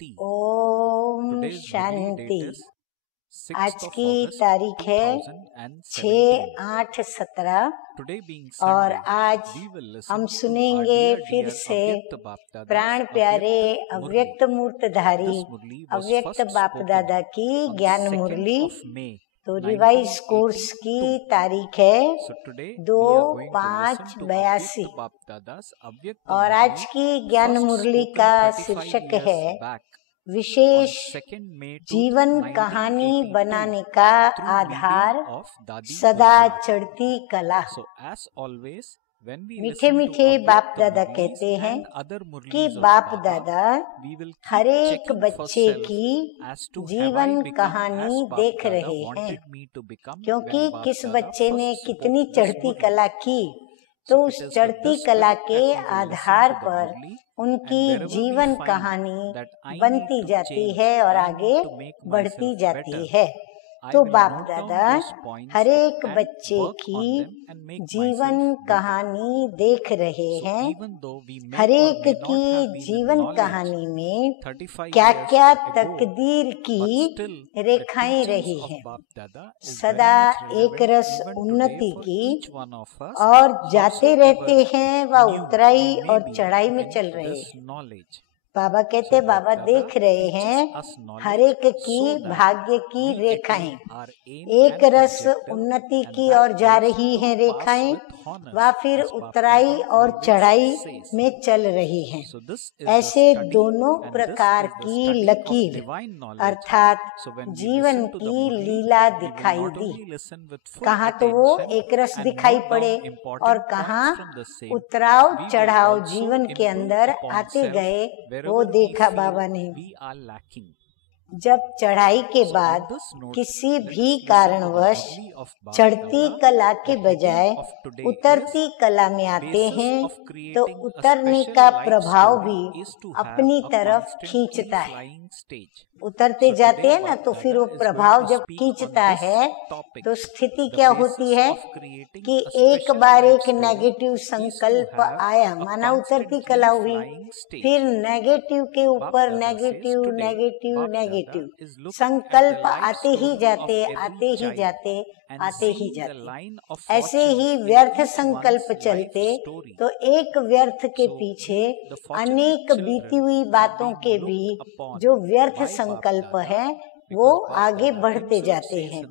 ओम शांति। आज की तारीख है 6/8/17 और आज हम सुनेंगे फिर से प्राण प्यारे अव्यक्त मूर्तधारी अव्यक्त बाप दादा की ज्ञान मुरली। तो रिवाइज कोर्स की तारीख है 2/5/82 और आज की ज्ञान मुरली का शीर्षक है विशेष जीवन कहानी बनाने का आधार सदा चढ़ती कला। मीठे मीठे बाप दादा कहते हैं कि बाप दादा हर एक बच्चे की जीवन कहानी देख रहे हैं, क्योंकि किस बच्चे ने कितनी चढ़ती कला की तो उस चढ़ती कला के आधार पर उनकी जीवन कहानी बनती जाती है और आगे बढ़ती जाती है। तो बाप दादा हर एक बच्चे की जीवन कहानी देख रहे हैं। हर एक की जीवन कहानी में क्या क्या तकदीर की रेखाएं रही हैं, सदा एक रस उन्नति की और जाते रहते हैं व उतराई और चढ़ाई में चल रहे हैं। बाबा कहते बाबा देख रहे हैं हर एक की भाग्य की रेखाएं, एक रस उन्नति की और जा रही हैं रेखाएं व फिर उतराई और चढ़ाई में चल रही हैं। ऐसे दोनों प्रकार की लकीर अर्थात जीवन की लीला दिखाई दी। कहाँ तो वो एक रस दिखाई पड़े और कहाँ उतराव चढ़ाव जीवन के अंदर आते गए, वो देखा बाबा ने। जब चढ़ाई के बाद किसी भी कारणवश चढ़ती कला के बजाय उतरती कला में आते हैं तो उतरने का प्रभाव भी अपनी तरफ खींचता है। उतरते जाते हैं ना, तो फिर वो प्रभाव जब खींचता है तो स्थिति क्या होती है कि एक बार एक नेगेटिव संकल्प आया, माना उतरती कला हुई, फिर नेगेटिव के ऊपर नेगेटिव नेगेटिव नेगेटिव संकल्प आते ही जाते आते ही जाते आते ही जाते। ऐसे ही व्यर्थ संकल्प चलते तो एक व्यर्थ के पीछे अनेक बीती हुई बातों के भी जो व्यर्थ संकल्प है वो आगे बढ़ते जाते हैं।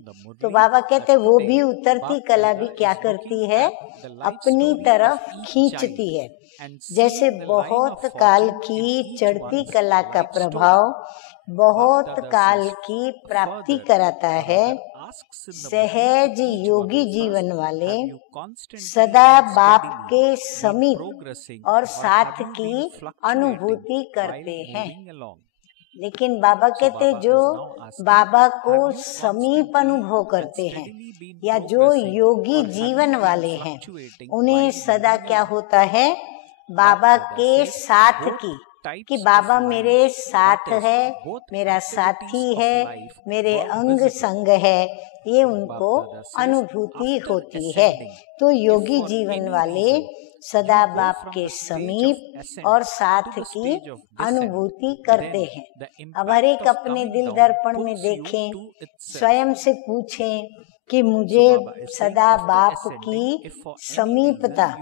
तो बाबा कहते वो भी उतरती कला भी क्या करती है, अपनी तरफ खींचती है। जैसे बहुत काल की चढ़ती कला का प्रभाव बहुत काल की प्राप्ति कराता है। सहज योगी जीवन वाले सदा बाप के समीप और साथ की अनुभूति करते हैं। लेकिन बाबा कहते जो बाबा को समीप अनुभव करते हैं या जो योगी जीवन वाले हैं, उन्हें सदा क्या होता है, बाबा के साथ की, कि बाबा मेरे साथ है, मेरा साथी है, मेरे अंग संग है, ये उनको अनुभूति होती है। तो योगी जीवन वाले सदा बाप के समीप और साथ की अनुभूति करते हैं। अब हर एक अपने दिल दर्पण में देखें, स्वयं से पूछें कि मुझे सदा बाप की समीपता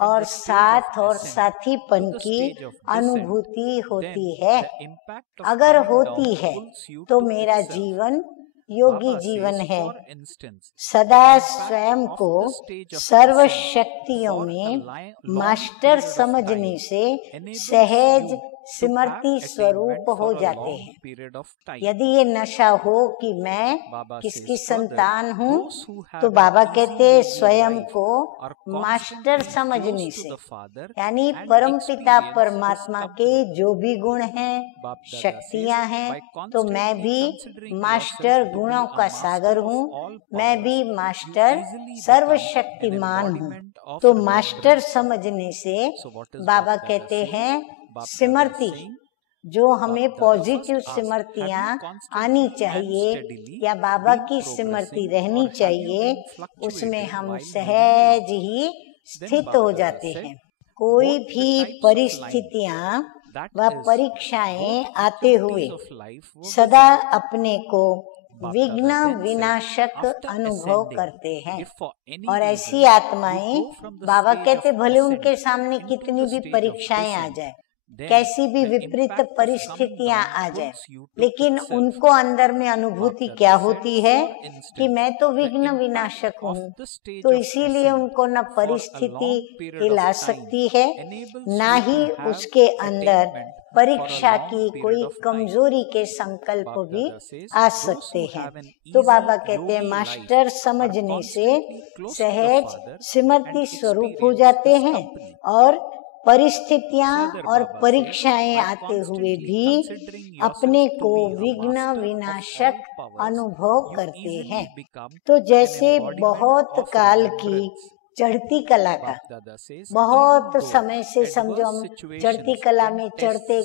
और साथ और साथीपन की अनुभूति होती है। अगर होती है तो मेरा जीवन योगी जीवन है। सदा स्वयं को सर्व शक्तियों में मास्टर समझने से सहज स्मृति स्वरूप हो जाते हैं। यदि ये नशा हो कि मैं किसकी संतान हूँ, तो बाबा कहते स्वयं को मास्टर समझने से, यानी परमपिता परमात्मा के जो भी गुण हैं, शक्तियाँ हैं, तो मैं भी मास्टर गुणों का सागर हूँ, मैं भी मास्टर सर्वशक्तिमान हूँ। तो मास्टर समझने से बाबा कहते हैं स्मृति, जो हमें पॉजिटिव स्मृतियाँ आनी चाहिए या बाबा की स्मृति रहनी चाहिए, उसमें हम सहज ही स्थित हो जाते हैं। कोई भी परिस्थितियाँ वह परीक्षाएं आते हुए सदा अपने को विघ्न विनाशक अनुभव करते हैं। और ऐसी आत्माएं, बाबा कहते भले उनके सामने कितनी भी परीक्षाएं आ जाए, कैसी भी विपरीत परिस्थितियां आ जाए, लेकिन उनको अंदर में अनुभूति क्या होती है कि मैं तो विघ्न विनाशक हूँ। तो इसीलिए उनको न परिस्थिति हिला सकती है, ना ही उसके अंदर परीक्षा की कोई कमजोरी के संकल्प भी आ सकते हैं। तो बाबा कहते हैं मास्टर समझने से सहज स्मृति स्वरूप हो जाते हैं और परिस्थितियां और परीक्षाएं आते हुए भी अपने को विघ्न विनाशक अनुभव करते हैं। तो जैसे बहुत काल की चढ़ती कला का, बहुत समय से समझो हम चढ़ती कला में चढ़ते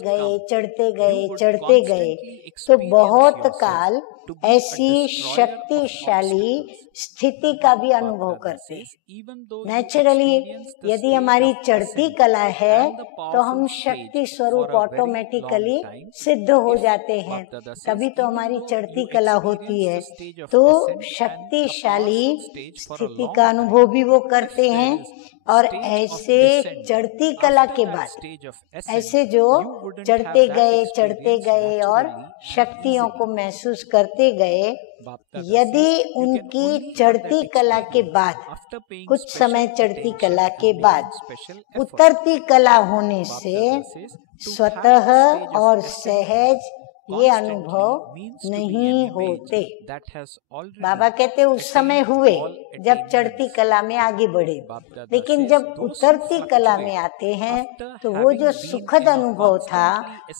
गए, तो बहुत काल ऐसी शक्तिशाली स्थिति का भी अनुभव करते हैं। नेचुरली यदि हमारी चढ़ती कला है तो हम शक्ति स्वरूप ऑटोमेटिकली सिद्ध हो जाते हैं, तभी तो हमारी चढ़ती कला होती है। तो शक्तिशाली स्थिति का अनुभव भी वो करते हैं। और ऐसे चढ़ती कला के बाद, ऐसे जो चढ़ते गए और शक्तियों को महसूस करते गए, यदि उनकी चढ़ती कला के बाद, कुछ समय चढ़ती कला के बाद उतरती कला होने से स्वतः और सहज ये अनुभव नहीं होते। बाबा कहते उस समय हुए जब चढ़ती कला में आगे बढ़े, लेकिन जब उतरती कला में आते हैं तो वो जो सुखद अनुभव था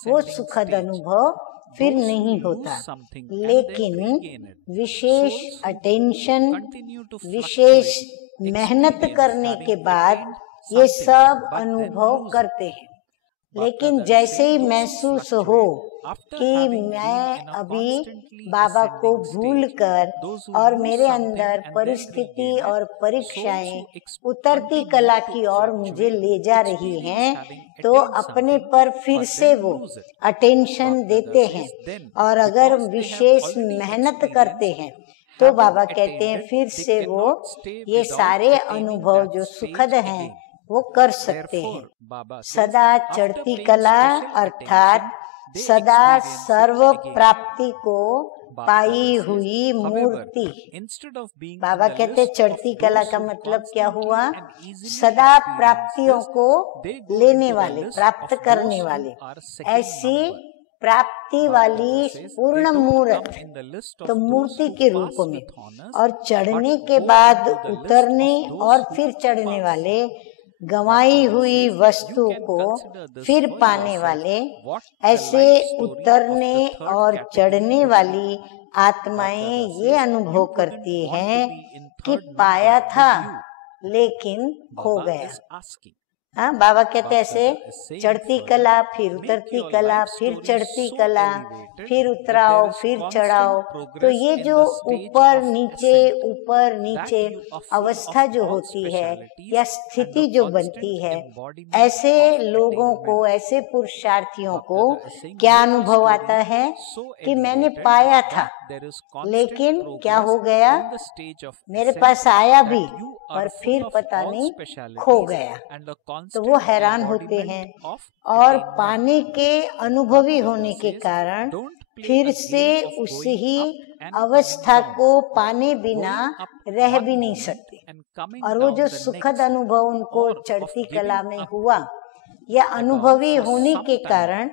वो सुखद अनुभव फिर नहीं होता। लेकिन विशेष अटेंशन, विशेष मेहनत करने के बाद ये सब अनुभव करते हैं। लेकिन जैसे ही महसूस हो कि मैं अभी बाबा को भूलकर और मेरे अंदर परिस्थिति और परीक्षाएं उतरती कला की ओर मुझे ले जा रही हैं, तो अपने पर फिर से वो अटेंशन देते हैं। और अगर विशेष मेहनत करते हैं तो बाबा कहते हैं फिर से वो ये सारे अनुभव जो सुखद हैं वो कर सकते हैं। सदा चढ़ती कला अर्थात सदा सर्व प्राप्ति को पाई हुई मूर्ति। बाबा कहते चढ़ती कला का मतलब क्या हुआ? सदा प्राप्तियों को लेने वाले, प्राप्त करने वाले, ऐसी प्राप्ति वाली पूर्ण मूर्त, तो मूर्ति के रूप में, और चढ़ने के बाद उतरने और फिर चढ़ने वाले, गंवाई हुई वस्तु को फिर पाने वाले, ऐसे उतरने और चढ़ने वाली आत्माएं ये अनुभव करती हैं कि पाया था लेकिन खो गया। हाँ, बाबा कहते ऐसे चढ़ती कला, फिर उतरती कला, फिर चढ़ती कला, फिर उतराओ, फिर चढ़ाओ। तो ये जो ऊपर नीचे अवस्था जो होती है या स्थिति जो बनती है, ऐसे लोगों को, ऐसे पुरुषार्थियों को क्या अनुभव आता है कि मैंने पाया था लेकिन क्या हो गया, मेरे पास आया भी और फिर पता नहीं खो गया। तो वो हैरान होते हैं और पाने के अनुभवी होने के कारण फिर से उस ही अवस्था को पाने बिना रह भी नहीं सकते। और वो जो सुखद अनुभव उनको चढ़ती कला में हुआ, या अनुभवी होने के कारण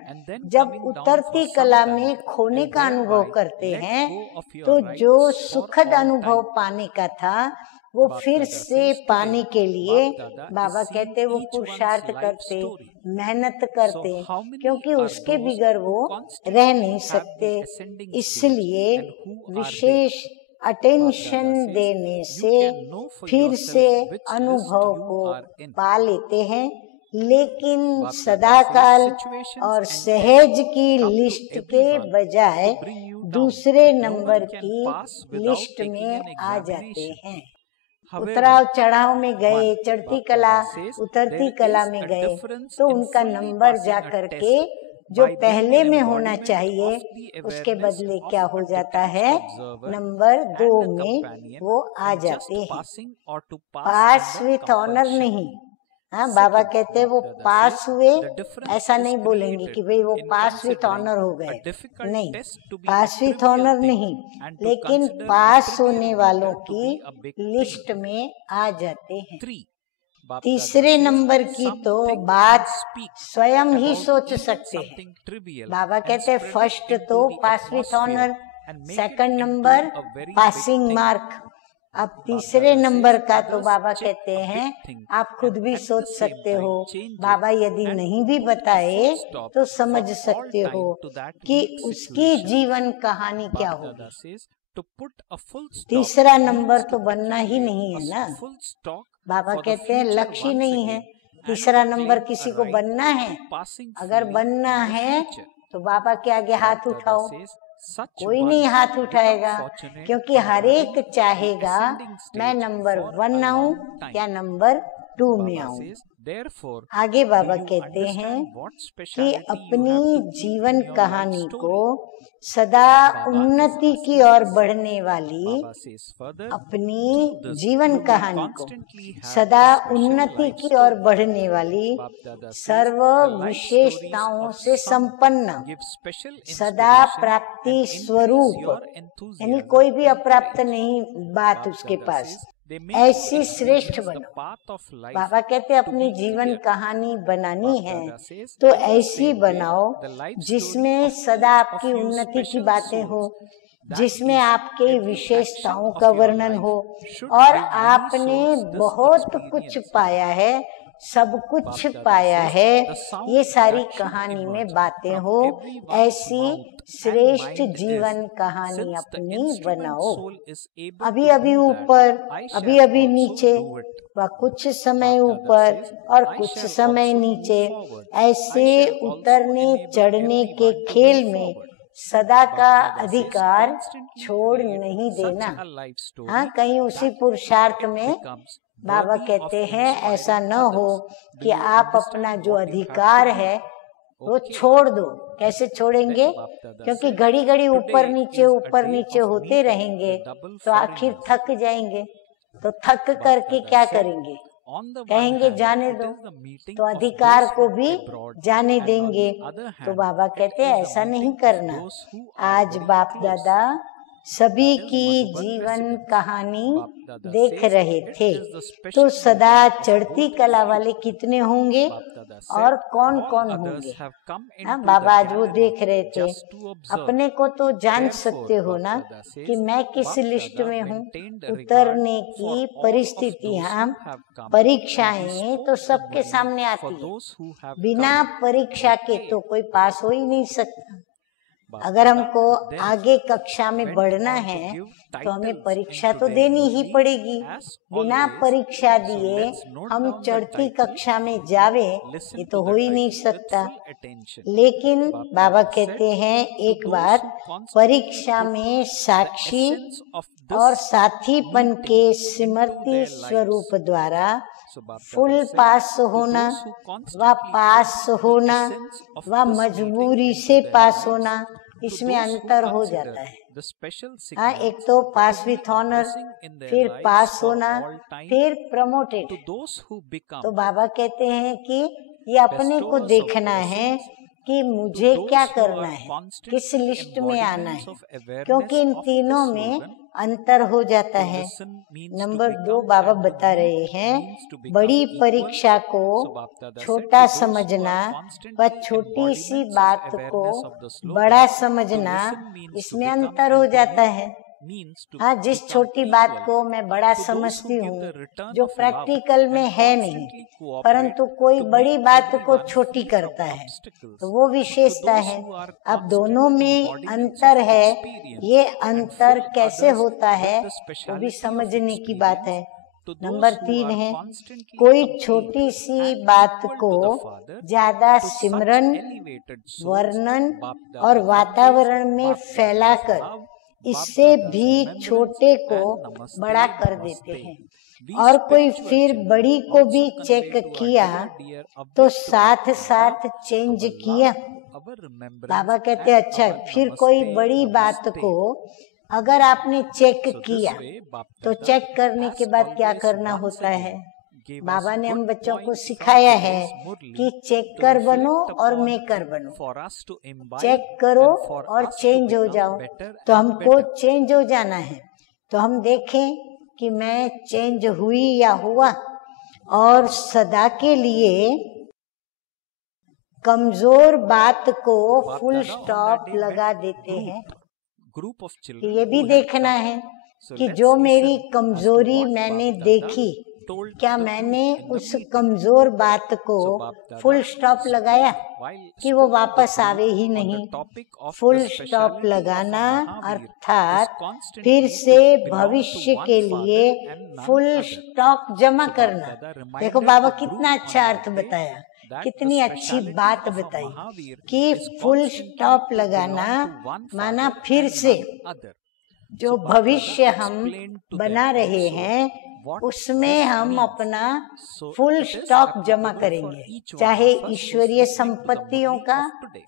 जब उतरती कला में खोने का अनुभव करते हैं, तो जो सुखद अनुभव पाने का था वो फिर से पाने के लिए बाबा कहते वो पुरुषार्थ करते, मेहनत करते, क्योंकि उसके बिगर वो रह नहीं सकते। इसलिए विशेष अटेंशन देने से फिर से अनुभव को पा लेते हैं। लेकिन सदाकाल और सहज की लिस्ट के बजाय दूसरे नंबर की लिस्ट में आ जाते हैं। उतराव चढ़ाव में गए, चढ़ती कला उतरती कला में गए, तो उनका नंबर जा करके जो पहले में होना चाहिए उसके बदले क्या हो जाता है, नंबर 2 में वो आ जाते हैं। पास विथ ऑनर नहीं। हाँ, बाबा कहते हैं वो पास हुए, ऐसा नहीं बोलेंगे कि भाई वो पास विथ ऑनर हो गए, नहीं, पास विथ ऑनर नहीं, लेकिन पास होने वालों की लिस्ट में आ जाते हैं। तीसरे नंबर की तो बात स्वयं ही सोच सकते हैं। बाबा कहते हैं फर्स्ट तो pass with honour, second number passing mark. अब तीसरे नंबर का तो बाबा कहते हैं आप खुद भी सोच सकते हो, बाबा यदि नहीं भी बताए तो समझ सकते हो कि उसकी जीवन कहानी क्या होगी। तीसरा नंबर तो बनना ही नहीं है ना। बाबा कहते हैं लक्ष्य नहीं है तीसरा नंबर किसी को बनना है। अगर बनना है तो बाबा के आगे हाथ उठाओ। कोई नहीं हाथ उठाएगा, क्योंकि हर एक चाहेगा मैं नंबर 1 आऊं या नंबर 2 में आऊं। आगे बाबा कहते हैं कि अपनी जीवन कहानी को सदा उन्नति की ओर बढ़ने वाली, अपनी जीवन कहानी को सदा उन्नति की ओर बढ़ने वाली, सर्व विशेषताओं से संपन्न, सदा प्राप्ति स्वरूप, यानी कोई भी अप्राप्त नहीं बात उसके पास, ऐसी श्रेष्ठ बनो। बाबा कहते अपनी जीवन कहानी बनानी है तो ऐसी बनाओ जिसमें सदा आपकी उन्नति की बातें हो, जिसमें आपके विशेषताओं का वर्णन हो, और आपने बहुत कुछ पाया है, सब कुछ पाया है, ये सारी कहानी में बातें हो। ऐसी श्रेष्ठ जीवन कहानी अपनी बनाओ। अभी अभी ऊपर, अभी अभी नीचे, व कुछ समय ऊपर और कुछ समय नीचे, ऐसे उतरने चढ़ने के खेल में सदा का अधिकार छोड़ नहीं देना। हाँ, कहीं उसी पुरुषार्थ में बाबा कहते हैं ऐसा न हो कि आप अपना जो अधिकार है वो छोड़ दो। कैसे छोड़ेंगे? क्योंकि घड़ी घड़ी ऊपर नीचे होते रहेंगे तो आखिर थक जाएंगे। तो थक करके क्या करेंगे? कहेंगे जाने दो, तो अधिकार को भी जाने देंगे। तो बाबा कहते हैं ऐसा नहीं करना। आज बाप दादा सभी की जीवन कहानी देख रहे थे, तो सदा चढ़ती कला वाले कितने होंगे और कौन कौन होंगे? हाँ, बाबा आज वो देख रहे थे। अपने को तो जान सकते हो ना कि मैं किस लिस्ट में हूँ। उतरने की परिस्थितियाँ, परीक्षाएं तो सबके सामने आती है। बिना परीक्षा के तो कोई पास हो ही नहीं सकता। अगर हमको आगे कक्षा में बढ़ना है तो हमें परीक्षा तो देनी ही पड़ेगी। बिना परीक्षा दिए हम चढ़ती कक्षा में जावे, ये तो हो ही नहीं सकता। लेकिन बाबा कहते हैं एक बात, परीक्षा में साक्षी और साथीपन के स्मृति स्वरूप द्वारा फुल पास होना व पास होना व मजबूरी से पास होना, इसमें अंतर हो जाता है। हाँ, एक तो पास विथ ऑनर, फिर पास होना, फिर प्रमोटेड। तो बाबा कहते हैं कि ये अपने को देखना है कि मुझे क्या करना है, किस लिस्ट में आना है, क्योंकि इन तीनों में अंतर हो जाता है। नंबर 2 बाबा बता रहे हैं, बड़ी परीक्षा को छोटा समझना व छोटी सी बात को बड़ा समझना, इसमें अंतर हो जाता है। हाँ, जिस छोटी बात को मैं बड़ा समझती हूँ, जो प्रैक्टिकल में है नहीं, परंतु कोई बड़ी बात को छोटी करता है, तो वो विशेषता है। अब दोनों में अंतर है। ये अंतर कैसे होता है वो भी समझने की बात है। नंबर 3 है, कोई छोटी सी बात को ज्यादा सिमरन, वर्णन और वातावरण में फैलाकर इससे भी छोटे को बड़ा कर देते हैं। और कोई फिर बड़ी को भी चेक किया तो साथ साथ चेंज किया। बाबा कहते अच्छा, फिर कोई बड़ी बात को अगर आपने चेक किया तो चेक करने के बाद क्या करना होता है? बाबा ने हम बच्चों को सिखाया है कि चेक कर बनो और मेकर बनो। चेक करो और चेंज हो जाओ। तो हमको चेंज हो जाना है, तो हम देखें कि मैं चेंज हुई या हुआ, और सदा के लिए कमजोर बात को फुल स्टॉप लगा देते हैं। ये भी देखना है कि जो मेरी कमजोरी मैंने देखी, क्या मैंने उस कमजोर बात को फुल स्टॉप लगाया कि वो वापस आवे ही नहीं। फुल स्टॉप लगाना अर्थात फिर से भविष्य के लिए फुल स्टॉक जमा करना। देखो बाबा कितना अच्छा अर्थ बताया, कितनी अच्छी बात बताई कि फुल स्टॉप लगाना माना फिर से जो भविष्य हम बना रहे हैं उसमें हम अपना फुल स्टॉक जमा करेंगे, चाहे ईश्वरीय संपत्तियों का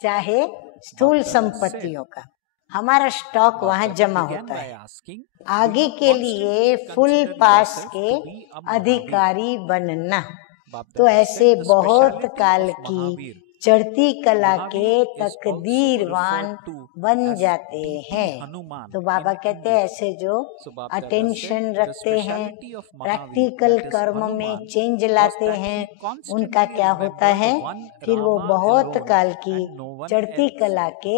चाहे स्थूल संपत्तियों का। हमारा स्टॉक वहाँ जमा होता है आगे के लिए फुल पास के अधिकारी बनना। तो ऐसे बहुत काल की चढ़ती कला के तकदीरवान बन जाते हैं। तो बाबा कहते हैं ऐसे जो अटेंशन रखते हैं, प्रैक्टिकल कर्म में चेंज लाते हैं, उनका क्या होता है? फिर वो बहुत काल की चढ़ती कला के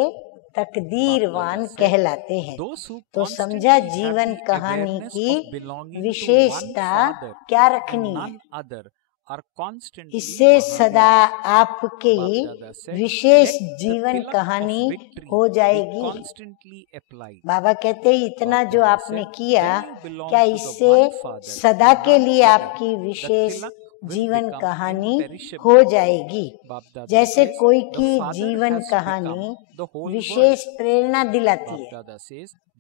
तकदीरवान कहलाते हैं। तो समझा जीवन कहानी की विशेषता क्या रखनी है। इससे सदा आपकी विशेष जीवन कहानी हो जाएगी। बाबा कहते हैं इतना जो आपने किया, क्या इससे सदा के लिए आपकी विशेष जीवन कहानी हो जाएगी। जैसे कोई की जीवन कहानी विशेष प्रेरणा दिलाती है।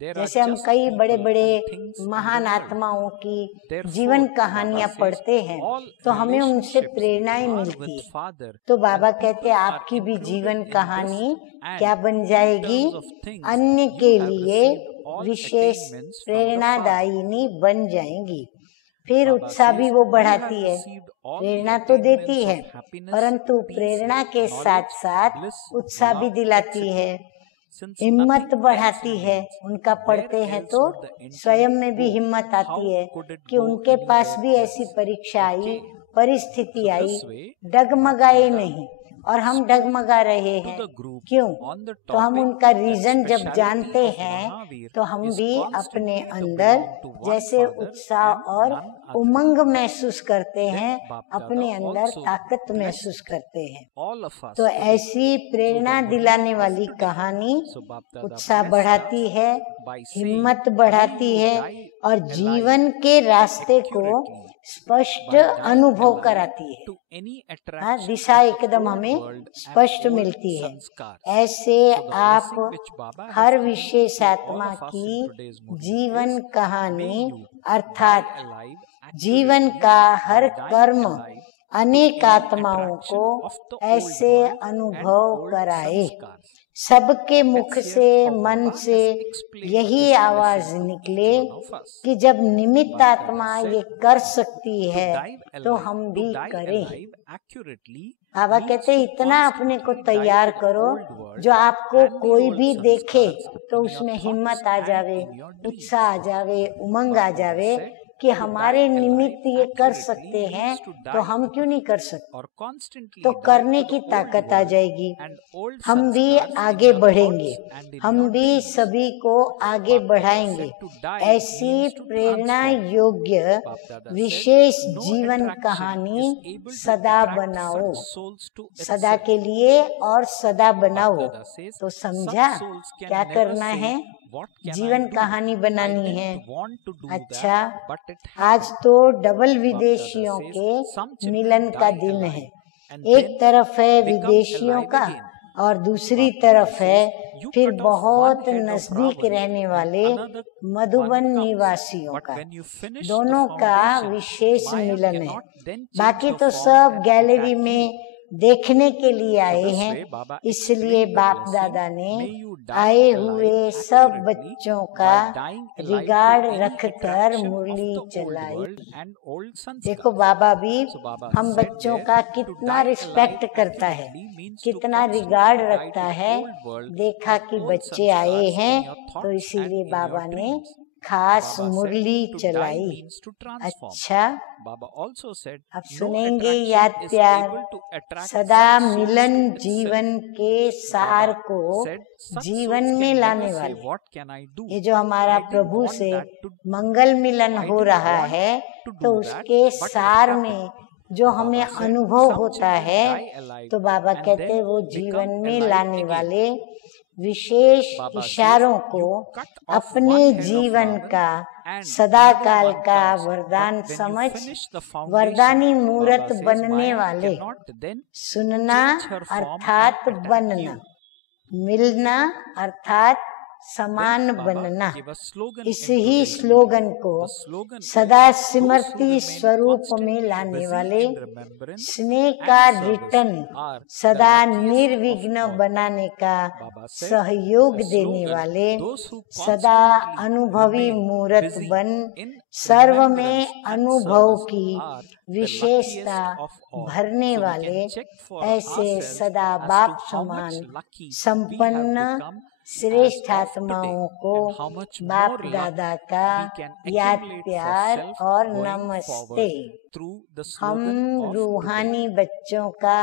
जैसे हम कई बड़े बड़े महान आत्माओं की जीवन कहानियां पढ़ते हैं तो हमें उनसे प्रेरणाएं मिलती है। तो बाबा कहते हैं आपकी भी जीवन कहानी क्या बन जाएगी? अन्य के लिए विशेष प्रेरणादायिनी बन जाएंगी। फिर उत्साह भी वो बढ़ाती है। प्रेरणा तो देती है परंतु प्रेरणा के साथ साथ उत्साह भी दिलाती है, हिम्मत बढ़ाती है। उनका पढ़ते हैं तो स्वयं में भी हिम्मत आती है कि उनके पास भी ऐसी परीक्षा आई, परिस्थिति आई, डगमगाए नहीं और हम डगमगा रहे हैं। क्यों? तो हम उनका रीजन जब जानते हैं तो हम भी अपने अंदर जैसे उत्साह और उमंग महसूस करते हैं, अपने अंदर ताकत महसूस करते हैं। तो ऐसी प्रेरणा दिलाने वाली कहानी उत्साह बढ़ाती है, हिम्मत बढ़ाती है और जीवन के रास्ते को स्पष्ट अनुभव कराती है। हाँ, दिशा एकदम हमें स्पष्ट मिलती है। ऐसे आप हर विशेष आत्मा की जीवन कहानी अर्थात जीवन का हर कर्म अनेक आत्माओं को ऐसे अनुभव कराए। सबके मुख से मन से यही आवाज निकले कि जब निमित्त आत्मा ये कर सकती है तो हम भी करें। बाबा कहते इतना अपने को तैयार करो जो आपको कोई भी देखे तो उसमें हिम्मत आ जावे, उत्साह आ जावे, उमंग आ जावे कि हमारे निमित्त ये कर सकते हैं तो हम क्यों नहीं कर सकते। तो करने की ताकत आ जाएगी, हम भी आगे बढ़ेंगे, हम भी सभी को आगे बढ़ाएंगे। ऐसी प्रेरणा योग्य विशेष जीवन कहानी सदा बनाओ, सदा के लिए और सदा बनाओ। तो समझा क्या करना है? जीवन कहानी बनानी है। अच्छा, आज तो डबल विदेशियों के मिलन का दिन है। एक तरफ है विदेशियों का और दूसरी तरफ है फिर बहुत नजदीक रहने वाले मधुबन निवासियों का। दोनों का विशेष मिलन है। बाकी तो सब गैलरी में देखने के लिए आए हैं, इसलिए बाप दादा ने आए हुए सब बच्चों का रिगार्ड रखकर मुरली चलाई। देखो बाबा भी हम बच्चों का कितना रिस्पेक्ट करता है, कितना रिगार्ड रखता है। देखा कि बच्चे आए हैं तो इसीलिए बाबा ने खास मुरली चलाई। अच्छा, अब सुनेंगे याद प्यार। सदा मिलन जीवन के सार को जीवन में लाने वाले। ये जो हमारा प्रभु से मंगल मिलन हो रहा है तो उसके सार में जो हमें अनुभव होता है तो बाबा कहते वो जीवन में लाने वाले विशेष इशारों को अपने जीवन का सदा काल का वरदान समझ वरदानी मूर्त बनने वाले। सुनना अर्थात बनना, मिलना अर्थात समान बनना। इस ही स्लोगन को सदा स्मृति स्वरूप में लाने वाले, स्नेह का रिटर्न सदा निर्विघ्न बनाने का सहयोग देने वाले, सदा अनुभवी मूर्त बन सर्व में अनुभव की विशेषता भरने वाले, ऐसे सदा बाप समान संपन्न श्रेष्ठ आत्माओं को बाप दादा का याद प्यार और नमस्ते। हम रूहानी बच्चों का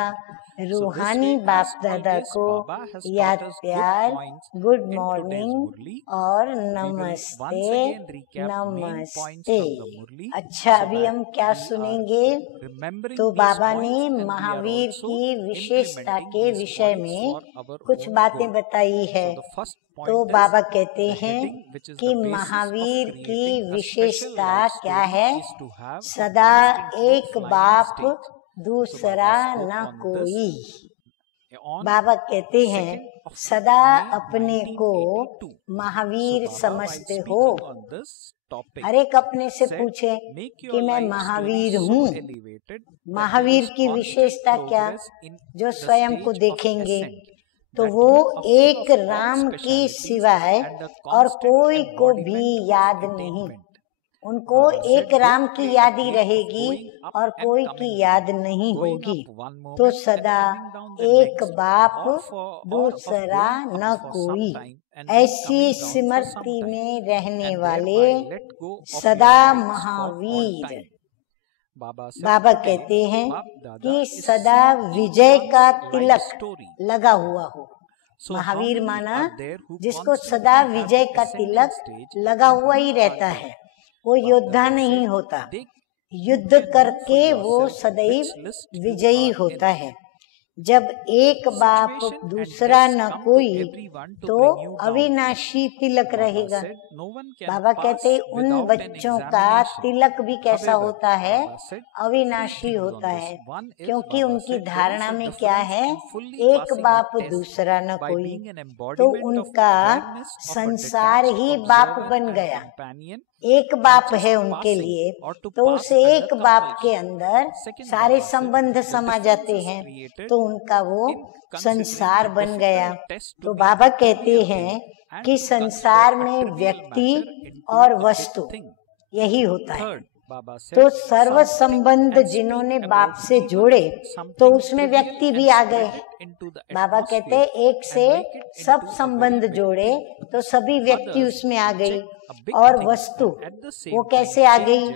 रूहानी बाप दादा को याद प्यार, गुड मॉर्निंग और नमस्ते नमस्ते। अच्छा, अभी हम क्या सुनेंगे? तो बाबा ने महावीर की विशेषता के विषय में कुछ बातें बताई है। तो बाबा कहते हैं कि महावीर की विशेषता क्या है? सदा एक बाप दूसरा न कोई। बाबा कहते हैं सदा अपने को महावीर समझते हो। हर एक अपने से पूछे कि मैं महावीर हूँ। महावीर की विशेषता क्या? जो स्वयं को देखेंगे तो वो एक राम की सिवाय और कोई को भी याद नहीं। उनको एक राम की याद ही रहेगी और कोई की याद नहीं होगी। तो सदा एक बाप दूसरा न कोई, ऐसी स्मृति में रहने वाले सदा महावीर। बाबा कहते हैं कि सदा विजय का तिलक लगा हुआ हो। महावीर माना जिसको सदा विजय का तिलक लगा हुआ ही रहता है। वो योद्धा नहीं होता, युद्ध करके वो सदैव विजयी होता है। जब एक बाप दूसरा न कोई तो अविनाशी तिलक रहेगा। बाबा कहते उन बच्चों का तिलक भी कैसा होता है? अविनाशी होता है, क्योंकि उनकी धारणा में क्या है? एक बाप दूसरा न कोई। तो उनका संसार ही बाप बन गया। एक बाप है उनके लिए, तो उस एक बाप के अंदर सारे संबंध समा जाते हैं, तो उनका वो संसार बन गया। तो बाबा कहते हैं कि संसार में व्यक्ति और वस्तु यही होता है। तो सर्व संबंध जिन्होंने बाप से जोड़े तो उसमें व्यक्ति भी आ गए। बाबा कहते एक से सब संबंध जोड़े तो सभी व्यक्ति उसमें आ गई। और वस्तु वो कैसे आ गई?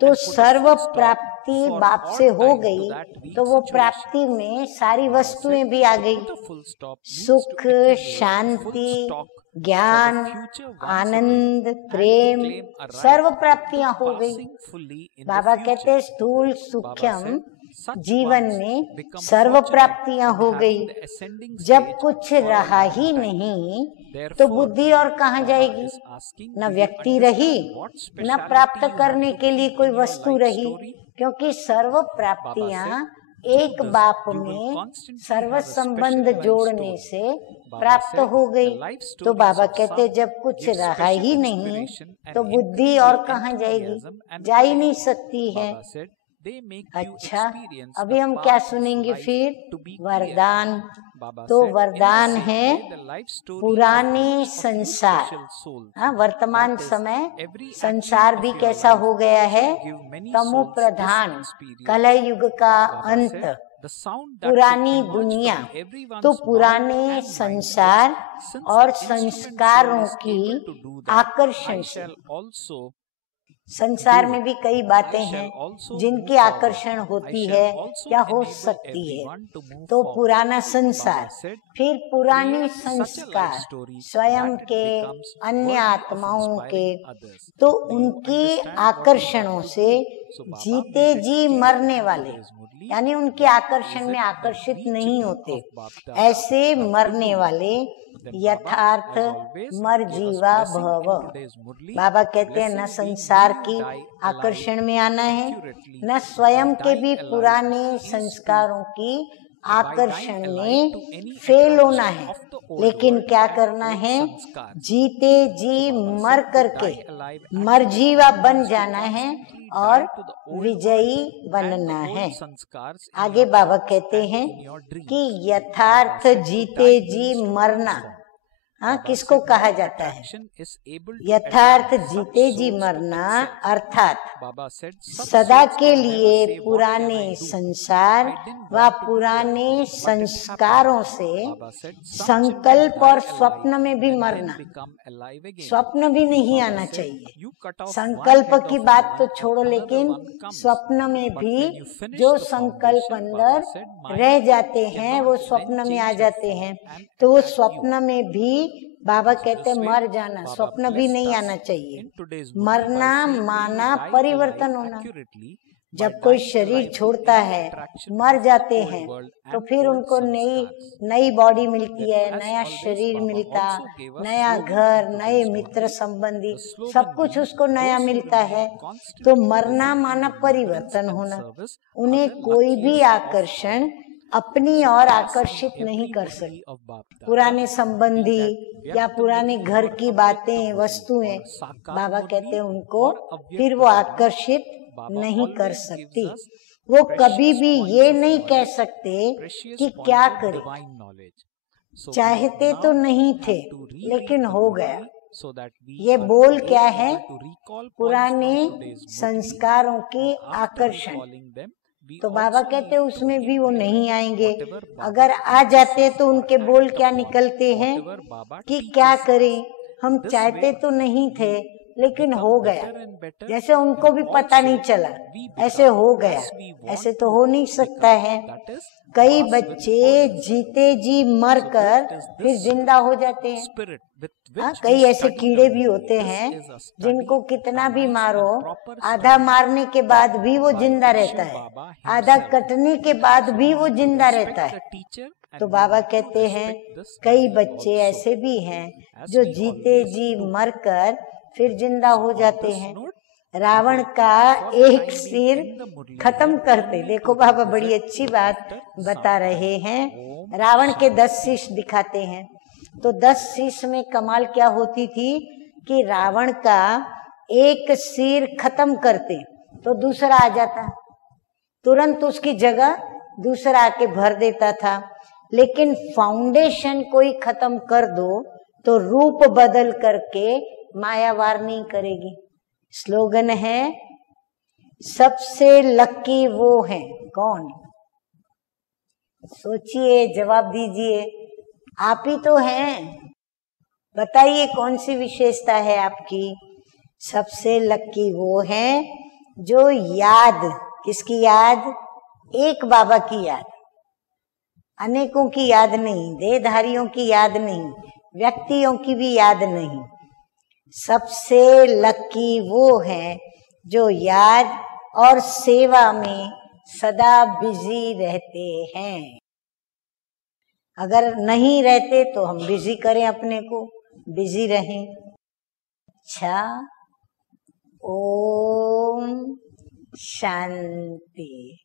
तो सर्व प्राप्ति बाप से हो गई, तो वो प्राप्ति में सारी वस्तुएं भी आ गई। सुख, शांति, ज्ञान, आनंद, प्रेम, सर्व प्राप्तियां हो गई। बाबा कहते स्थूल सूक्ष्म जीवन में सर्व प्राप्तियां हो गई। जब कुछ रहा ही नहीं तो बुद्धि और कहाँ जाएगी? न व्यक्ति रही, न प्राप्त करने के लिए कोई वस्तु रही, क्योंकि सर्व प्राप्तियां एक बाप में सर्व संबंध जोड़ने से प्राप्त हो गई। तो बाबा कहते जब कुछ रहा ही नहीं तो बुद्धि और कहाँ जाएगी, जा ही नहीं सकती है। अच्छा, अभी हम क्या सुनेंगे फिर? वरदान। तो वरदान है पुराने संसार, हाँ, वर्तमान समय संसार भी कैसा हो गया है, तमो प्रधान, कलह युग का अंत, पुरानी दुनिया। तो पुराने संसार और संस्कारों की आकर्षण से, संसार में भी कई बातें हैं जिनकी आकर्षण होती है या हो सकती है। तो पुराना संसार, फिर पुराने संस्कार स्वयं के, अन्य आत्माओं के, तो उनकी आकर्षणों से जीते जी मरने वाले, यानी उनके आकर्षण में आकर्षित नहीं होते, ऐसे मरने वाले यथार्थ मर जीवा भव। बाबा कहते हैं न संसार की आकर्षण में आना है, न स्वयं के भी पुराने संस्कारों की आकर्षण में फेल होना है, लेकिन क्या करना है, जीते जी मर करके मरजीवा बन जाना है और विजयी बनना है। आगे बाबा कहते हैं कि यथार्थ जीते जी मरना, हाँ, किसको कहा जाता है? यथार्थ जीते जी मरना अर्थात सदा के लिए पुराने संसार व पुराने संस्कारों से संकल्प और स्वप्न में भी मरना। स्वप्न भी नहीं आना चाहिए, संकल्प की बात तो छोड़ो, लेकिन स्वप्न में भी जो संकल्प अंदर रह जाते हैं वो स्वप्न में आ जाते हैं। तो वो स्वप्न में भी बाबा कहते मर जाना, स्वप्न भी नहीं आना चाहिए। मरना माना परिवर्तन होना। जब कोई शरीर छोड़ता है, मर जाते हैं, तो फिर उनको नई बॉडी मिलती है, नया शरीर मिलता, नया घर, नए मित्र संबंधी, सब कुछ उसको नया मिलता है। तो मरना माना परिवर्तन होना। उन्हें कोई भी आकर्षण अपनी ओर आकर्षित नहीं कर सकते। पुराने संबंधी या पुराने घर की बातें, वस्तुएं, बाबा कहते हैं उनको फिर वो आकर्षित नहीं कर सकती। वो कभी भी ये नहीं कह सकते कि क्या करें, चाहते तो नहीं थे लेकिन हो गया। ये बोल क्या है? पुराने संस्कारों की आकर्षण। तो बाबा कहते उसमें भी वो नहीं आएंगे। अगर आ जाते तो उनके बोल क्या निकलते हैं कि क्या करें, हम चाहते तो नहीं थे लेकिन हो गया। जैसे उनको भी पता नहीं चला, ऐसे हो गया। ऐसे तो हो नहीं सकता है। कई बच्चे जीते जी मरकर फिर जिंदा हो जाते हैं। हाँ, कई ऐसे कीड़े भी होते हैं जिनको कितना भी मारो, आधा मारने के बाद भी वो जिंदा रहता है, आधा कटने के बाद भी वो जिंदा रहता है। तो बाबा कहते हैं कई बच्चे ऐसे भी हैं जो जीते जी मरकर फिर जिंदा हो जाते हैं। रावण का एक सिर खत्म करते, देखो बाबा बड़ी अच्छी बात बता रहे हैं। रावण के 10 शीश दिखाते हैं। तो 10 शीश में कमाल क्या होती थी कि रावण का एक सिर खत्म करते तो दूसरा आ जाता, तुरंत उसकी जगह दूसरा आके भर देता था। लेकिन फाउंडेशन कोई खत्म कर दो तो रूप बदल करके माया वार नहीं करेगी। स्लोगन है सबसे लकी वो है कौन? सोचिए, जवाब दीजिए। आप ही तो हैं, बताइए कौन सी विशेषता है आपकी? सबसे लकी वो है जो याद, किसकी याद? एक बाबा की याद, अनेकों की याद नहीं, देहधारियों की याद नहीं, व्यक्तियों की भी याद नहीं। सबसे लकी वो है जो याद और सेवा में सदा बिजी रहते हैं। अगर नहीं रहते तो हम बिजी करें, अपने को बिजी रहें। अच्छा, ओम शांति।